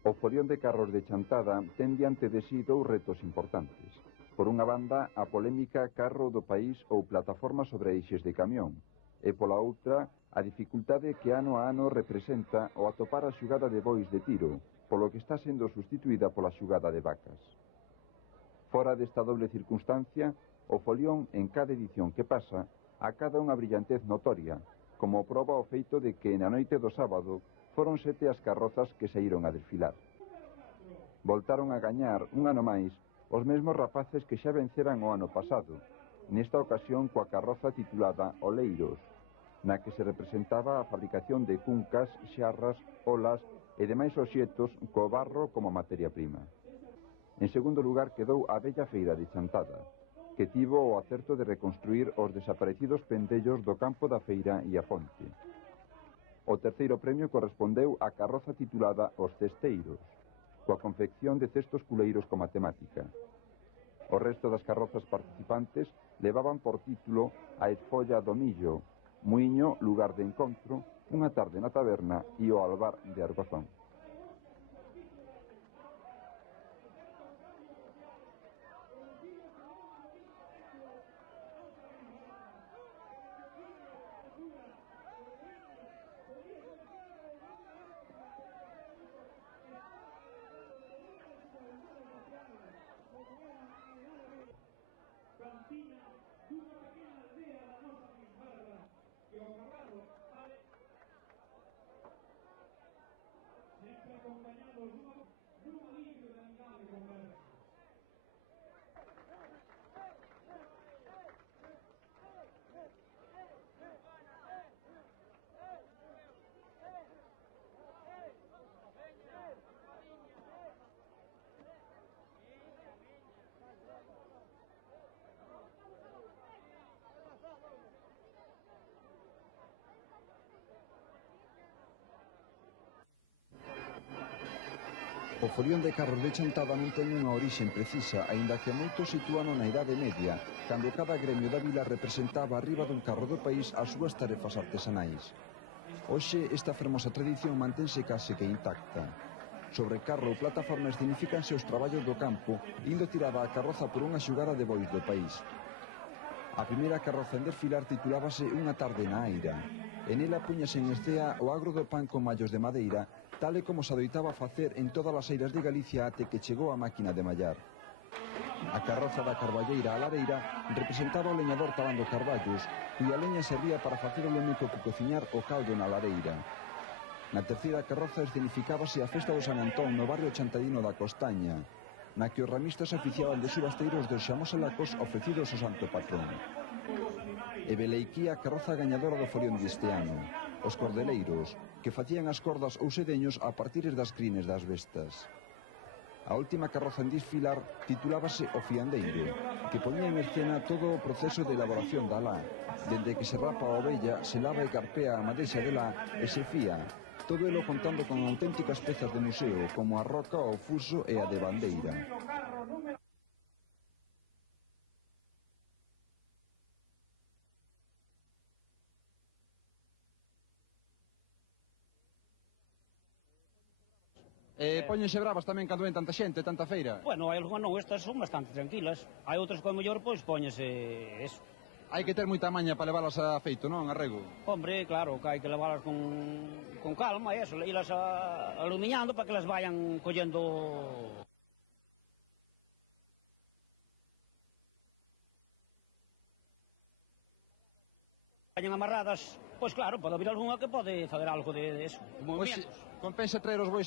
O folión de carros de Chantada ten diante de si dous retos importantes. Por unha banda, a polémica carro do país ou plataforma sobre eixes de camión, e pola outra, a dificultade que ano a ano representa o atopar a xugada de bois de tiro, polo que está sendo sustituída pola xugada de vacas. Fora desta doble circunstancia, o folión en cada edición que pasa acada unha brillantez notoria, como proba o feito de que na noite do sábado foron 7 as carrozas que saíron a desfilar. Voltaron a gañar un ano máis os mesmos rapaces que xa venceran o ano pasado, nesta ocasión coa carroza titulada Oleiros, na que se representaba a fabricación de cuncas, xarras, olas e demais obxetos co barro como materia prima. En segundo lugar quedou a bella feira de Chantada, que tivo o acerto de reconstruir os desaparecidos pendellos do campo da feira e a fonte. O terceiro premio correspondeu á carroza titulada Os Cesteiros, coa confección de cestos culeiros con matemática. O resto das carrozas participantes levaban por título A Esfolla do Millo, Muiño, lugar de encontro, Unha tarde na taberna e o albar de Argozón. O folión de carros de Chantada non ten unha orixen precisa, aínda que moitos sitúano na Idade Media, cando cada gremio da vila representaba arriba dun carro do país as súas tarefas artesanais. Hoxe, esta fermosa tradición mantense case que intacta. Sobre carro ou plataforma escenifícanse os traballos do campo, indo tirada a carroza por unha xugada de bois do país. A primeira carroza en desfilar titulábase Unha tarde na Aira. En ela puñase en escea o agro do pan con mallos de madeira, tal e como se adoitaba facer en todas as eiras de Galicia até que chegou a máquina de mallar. A carroza da carballeira á lareira representaba o leñador talando carballos, cuya leña servía para facer o lume co que cociñar o caldo na lareira. Na terceira carroza escenificábase a festa do San Antón no barrio chantadino da Costaña, na que os ramistas oficiaban de subasteiros dos xamoselacos ofrecidos ao santo patrón. E veleiquía a carroza gañadora do folión deste ano, os cordeleiros, que facían as cordas ou sedeños a partir das crines das bestas. A última carroza en desfilar titulábase O Fiandeiro, que poñía en escena todo o proceso de elaboración da lá, dende que se rapa a ovella, se lava e carpea a madeixa de lá e se fía, todo elo contando con auténticas pezas de museo, como a roca, o fuso e a de bandeira. Póñense bravas tamén cando ven tanta xente, tanta feira? Bueno, hai algunhas non, estas son bastante tranquilas. Hai outras que ao mellor, pois, póñese eso. Hai que ter moita maña para leválas a feito, non, a rego? Hombre, claro, que hai que leválas con calma, eso, ilas alumiñando para que las vayan collendo... Vayan amarradas, pois claro, pode haber algunha que pode fazer algo de eso, de movimentos. Compensa traer os bois